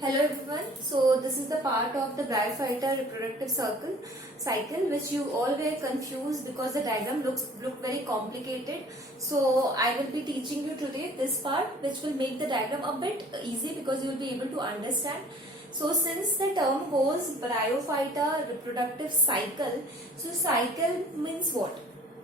Hello everyone. So this is the part of the Bryophyta reproductive cycle which you all were confused because the diagram looked very complicated. So I will be teaching you today this part which will make the diagram a bit easy because you will be able to understand. So since the term goes Bryophyta reproductive cycle, so cycle means what?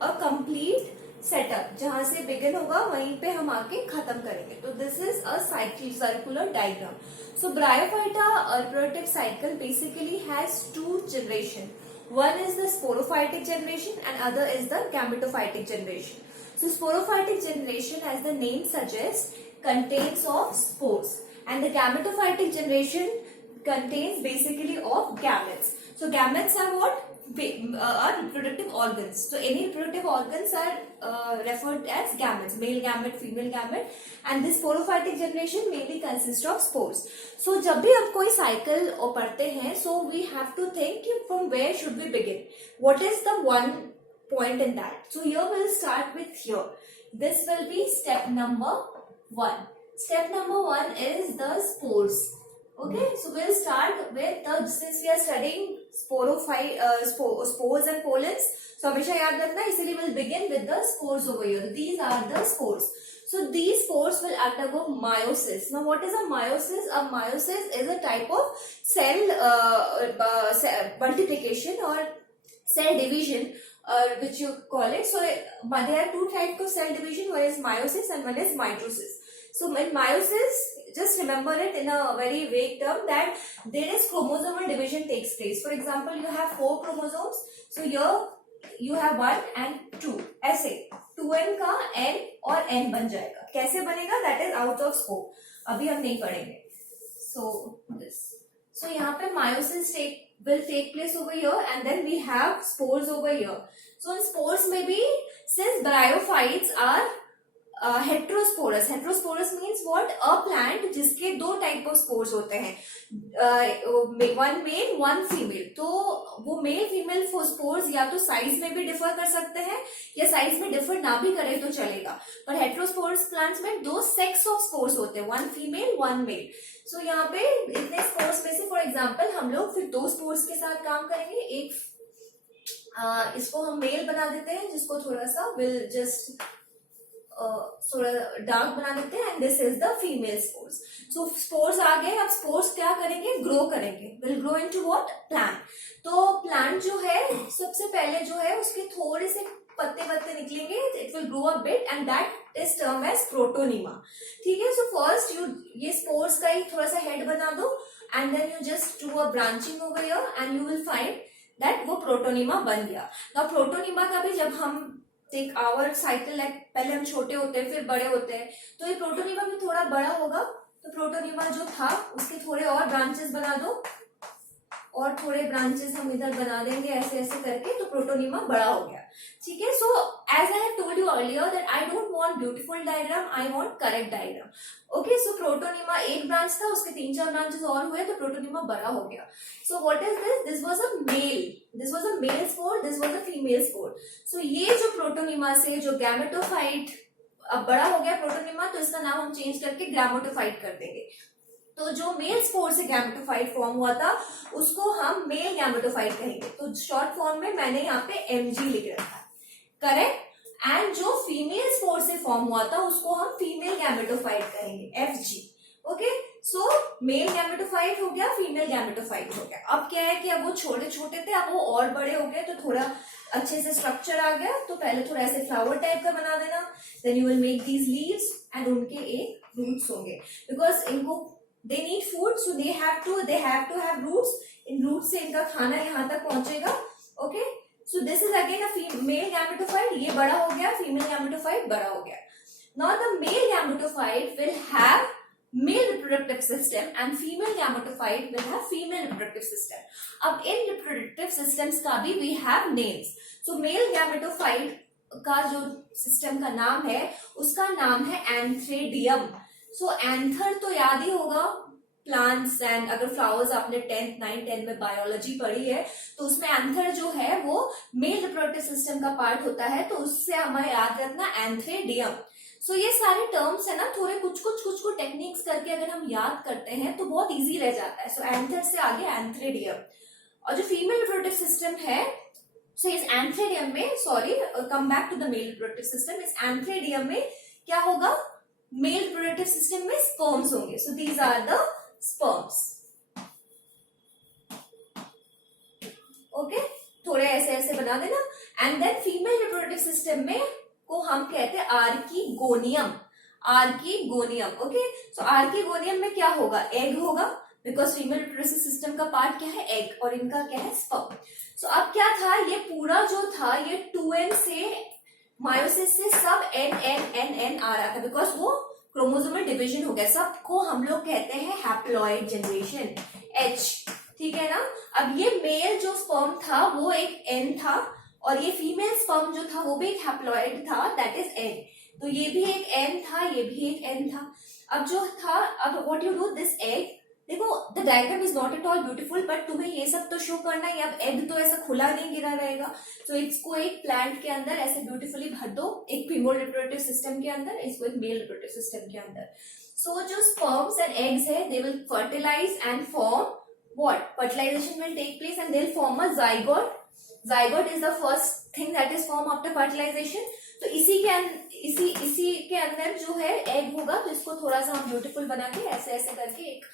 A complete setup जहां से begin होगा वहीं पे हम आके खत्म करेंगे. तो this is a circular diagram. So Bryophyta reproductive cycle basically has two generation. One is the sporophytic generation and other is the gametophytic generation. So sporophytic generation, as the name suggests, contains of spores, and the gametophytic generation contains basically of gametes. So gametes are what? Are reproductive organs. So any reproductive organs are referred as gametes, male gamete, female gamete, and this sporophytic generation mainly consists of spores. So जब भी हम कोई cycle पढ़ते हैं, so we have to think from where should we begin. What is the one point in that? So here we'll start with here. This will be step number 1. Step number 1 is the spores. Okay, so we'll start with since we are studying spores and pollens, so हमेशा याद रखना, इसीलिए we'll begin with the spores over here. These are the spores. So these spores will undergo meiosis. Now what is a meiosis? A meiosis is a type of cell multiplication or cell division, which you call it. So there are two types of cell division. One is meiosis and one is mitosis. So in meiosis, just remember it in a very vague term that there is chromosomal division takes place. For example, you have 4 chromosomes. So here you have 1 and 2. ऐसे 2n का n और n बन जाएगा. कैसे बनेगा? That is out of scope. अभी हम नहीं पढ़ेंगे. So this. So यहाँ पे meiosis will take place over here, and then we have spores over here. So in spores में भी, since bryophytes are heterosporous. Heterosporous means what? A plant जिसके 2 type of spores होते हैं, 1 mail 1 female. तो वो male female spores या तो size में भी डिफर कर सकते हैं या साइज में डिफर ना भी करे तो चलेगा, पर हेट्रोस्पोरस प्लांट्स में 2 सेक्स ऑफ स्पोर्स होते हैं, 1 फीमेल 1 मेल. सो यहाँ पे इतने स्पोर्स में से फॉर एग्जाम्पल हम लोग फिर 2 स्पोर्स के साथ काम करेंगे. एक इसको हम मेल बना देते हैं, जिसको थोड़ा सा विल जस्ट थोड़ा डार्क बना देते हैं, and this is the female spores. So spores आ गए. अब स्पोर्स क्या करेंगे? ग्रो करेंगे. Will grow into what? Plant. तो प्लांट जो है सबसे पहले जो है उसके थोड़े से पत्ते निकलेंगे. It will grow a bit and that is term as protonema. ठीक है. सो फर्स्ट ये स्पोर्स का ही थोड़ा सा हेड बना दो, and then you just do a branching over here and you will find that वो प्रोटोनिमा बन गया. नाउ प्रोटोनिमा का भी जब हम टेक आवर साइकिल, लाइक पहले हम छोटे होते हैं फिर बड़े होते हैं, तो ये प्रोटोनिमा भी थोड़ा बड़ा होगा. तो प्रोटोनिमा जो था उसके थोड़े और ब्रांचेस बना दो, और थोड़े ब्रांचेस हम इधर बना देंगे ऐसे ऐसे करके, तो प्रोटोनिमा बड़ा हो गया. ठीक है. So as I have told you earlier that I don't want beautiful diagram, I want correct diagram. Okay. So protonema एक ब्रांच था, उसके 3-4 ब्रांचेस और हुए तो प्रोटोनिमा बड़ा हो गया. So what is this? This was a male spore, this was a female spore. So ये जो प्रोटोनिमा से जो गैमेटोफाइट अब बड़ा हो गया प्रोटोनिमा, तो इसका नाम हम चेंज करके ग्रामेटोफाइट कर देंगे. तो जो मेल स्पोर से गैमेटोफाइट फॉर्म हुआ था उसको हम मेल गैमेटोफाइट कहेंगे. तो शॉर्ट फॉर्म में मैंने यहाँ पे mg लिख रखा है. करेक्ट. एंड जो फीमेल स्पोर से फॉर्म हुआ था उसको हम फीमेल गैमेटोफाइट कहेंगे, fg. ओके. सो मेल गैमेटोफाइट हो गया, फीमेल गैमेटोफाइट हो गया. अब क्या है कि अब वो छोटे छोटे थे, अब वो और बड़े हो गए, तो थोड़ा अच्छे से स्ट्रक्चर आ गया. तो पहले थोड़ा ऐसे फ्लावर टाइप का बना देना, then you will make these leaves and उनके एक रूट्स होंगे, बिकॉज इनको they need food, so they have to have roots. in roots से इनका खाना यहाँ तक पहुंचेगा. Okay. so this is again a male gametophyte. ये बड़ा हो गया, female gametophyte बड़ा हो गया. now the male gametophyte will have male reproductive system and female gametophyte will have female reproductive system. अब इन reproductive systems का भी we have names. so male gametophyte का जो सिस्टम का नाम है उसका नाम है एंथ्रेडियम. सो एंथर तो याद ही होगा, प्लांट्स एंड अगर फ्लावर्स आपने 10th 9th 10th में बायोलॉजी पढ़ी है तो उसमें एंथर जो है वो मेल रिप्रोडक्टिव सिस्टम का पार्ट होता है, तो उससे हमें याद रखना एंथ्रेडियम. सो ये सारे टर्म्स है ना, थोड़े कुछ कुछ टेक्निक्स करके अगर हम याद करते हैं तो बहुत इजी रह जाता है. सो एंथर से आगे एंथ्रेडियम. और जो फीमेल रिप्रोडक्टिव सिस्टम है, सो इस एंथ्रेडियम में, sorry come back to the male reproductive system, इस एंथ्रेडियम में क्या होगा, मेल रिप्रोडक्टिव सिस्टम में स्पर्म्स होंगे. So these are the sperms. Okay, थोड़े ऐसे ऐसे बना देना. And then female reproductive system में को हम कहते हैं archegonium. Archegonium. Okay, so archegonium में क्या होगा, एग होगा, बिकॉज फीमेल रिप्रोडक्टिव सिस्टम का पार्ट क्या है, एग, और इनका क्या है, स्पर्म. सो अब क्या था, ये पूरा जो था ये 2n से मायोसिस से सब n आ रहा था, बिकॉज वो क्रोमोसोमल डिवीजन हो गया. सबको हम लोग कहते हैं हैप्लॉइड जनरेशन, H. ठीक है ना. अब ये मेल जो स्पर्म था वो एक N था, और ये फीमेल स्पर्म जो था वो भी एक हैप्लॉइड था, दैट इज N. तो ये भी एक N था, ये भी एक N था. अब जो था, अब what you do, this egg, देखो the diagram is not at all beautiful, but तुम्हें ये सब तो शो करना है. अब एग तो ऐसा खुला नहीं गिरा रहेगा, तो इसको एक प्लांट के अंदर ऐसे ब्यूटीफुली भर दो, एक फीमेल रिप्रोडक्टिव सिस्टम के अंदर, इसको एक मेल रिप्रोडक्टिव सिस्टम के अंदर. सो जो स्पर्म्स एंड एग्स है, they will fertilize and form what, fertilization will take place and they'll form a zygote. Zygote is the first thing that is formed after fertilization. तो इसी के अंदर जो है एग होगा, तो इसको थोड़ा सा हम ब्यूटीफुल बना के ऐसे ऐसे करके एक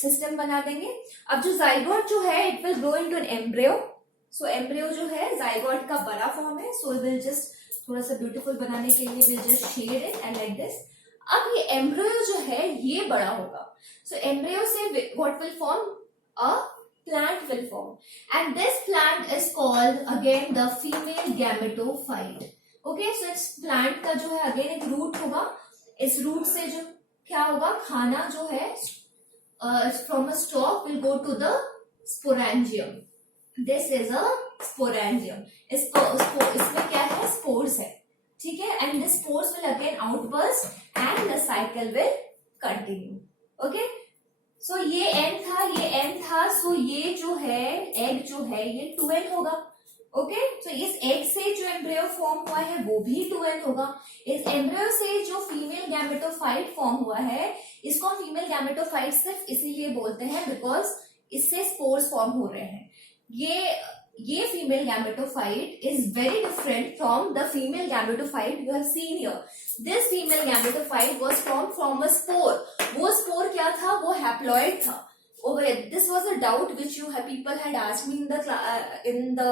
सिस्टम बना देंगे. अब जो जाइगोट जो है, it will grow into an embryo. So embryo जो है जाइगोट का बड़ा फॉर्म है. सो विल जस्ट थोड़ा सा ब्यूटीफुल बनाने के लिए will just shade it and like this. अब ये एम्ब्रियो जो है ये बड़ा होगा. सो एम्ब्रियो से what will form, a plant will form, and this plant is called again the female gametophyte. Okay, so इस plant का जो है again एक root होगा. इस root से जो क्या होगा, खाना जो है from a stalk will go to the sporangium. This is a sporangium. इसमें क्या है, spores है. ठीक है, and the spores will again outburst and the cycle will continue. Okay, सो ये n था, ये n था. सो ये जो है एग जो है ये 2n होगा. ओके, सो इस एग से जो एम्ब्रियो फॉर्म हुआ है वो भी 2n होगा. इस एम्ब्रियो से जो फीमेल गैमेटोफाइट फॉर्म हुआ है, इसको हम फीमेल गैमेटोफाइट सिर्फ इसीलिए बोलते हैं बिकॉज इससे स्पोर्स फॉर्म हो रहे हैं. ये female gametophyte is very different from the female gametophyte you have seen here. This female gametophyte was form from a spore. वो स्पोर क्या था, वो हैप्लॉइड था. This was a doubt which people had asked me in the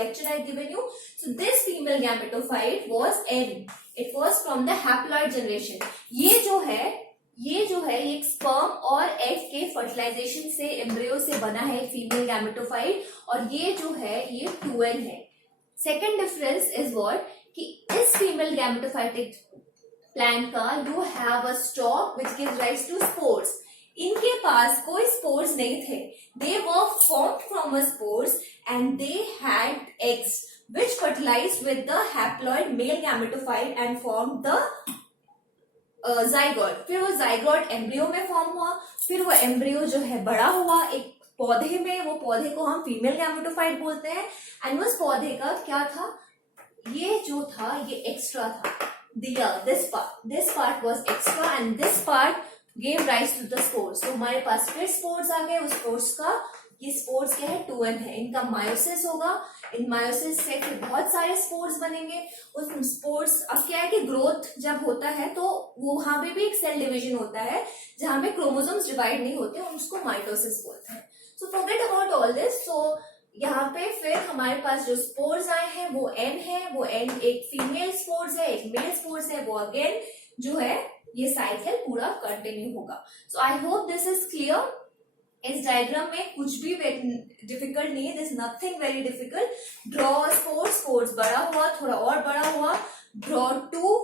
lecture I had given you. So this female gametophyte was N. It was from the haploid generation. ये जो है एक sperm और egg के fertilisation से embryo से बना है एक फीमेल गैमेटोफाइट, और ये जो है ये 2n है. सेकेंड डिफरेंस इज व्हाट, कि इस फीमेल गैमेटोफाइटिक प्लांट का you have a stalk which gives rise to spores. इनके पास कोई स्पोर्स नहीं थे. They were formed from a spores and they had eggs which fertilized with the haploid male gametophyte and formed the zygote. फिर वो zygote embryo में form हुआ. फिर वो एम्ब्रियो जो है बड़ा हुआ एक पौधे में. वो पौधे को हम फीमेल गैमेटोफाइट बोलते हैं. एंड उस पौधे का क्या था, ये जो था ये एक्स्ट्रा था. This part was extra and this part gave rise to the spores. तो हमारे पास फिर स्पोर्स आ गए. उस स्पोर्स का, ये स्पोर्स क्या है, 2n है. इनका मायोसिस होगा. इन मायोसिस से फिर बहुत सारे स्पोर्स बनेंगे. उस स्पोर्स, अब क्या है कि ग्रोथ जब होता है तो वहां पे भी एक सेल डिवीजन होता है जहां पे क्रोमोसोम्स डिवाइड नहीं होते, उसको माइटोसिस बोलते हैं. So forget about all this. So यहाँ पे फिर हमारे पास जो स्पोर्स आए हैं वो n है. वो n एक फीमेल स्पोर्स है, एक मेल स्पोर्स है. वो अगेन जो है ये साइकिल पूरा कंटिन्यू होगा. So I hope this is clear. इस डायग्राम में कुछ भी डिफिकल्ट नहीं है. This nothing very difficult. Draw spores बड़ा हुआ, थोड़ा और बड़ा हुआ. Draw 2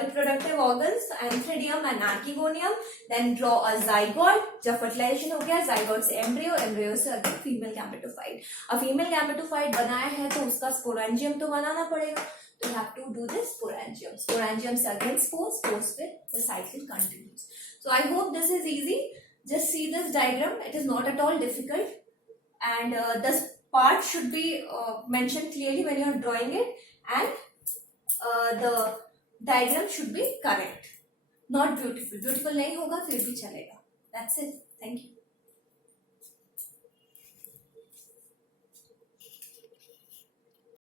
reproductive organs, antheridium and archegonium. Then draw a zygote. जब fertilization हो गया, zygote से embryo से अगेन female gametophyte. अब female gametophyte बनाया है तो उसका sporangium तो बनाना पड़ेगा. तो you have to do this sporangium से again spores फिर the cycle continues. So I hope this is easy. Just see this diagram. It is not at all difficult, and this part should be mentioned clearly when you are drawing it, and the diagram should be correct, not beautiful. Beautiful नहीं होगा फिर भी चलेगा. That's it. Thank you.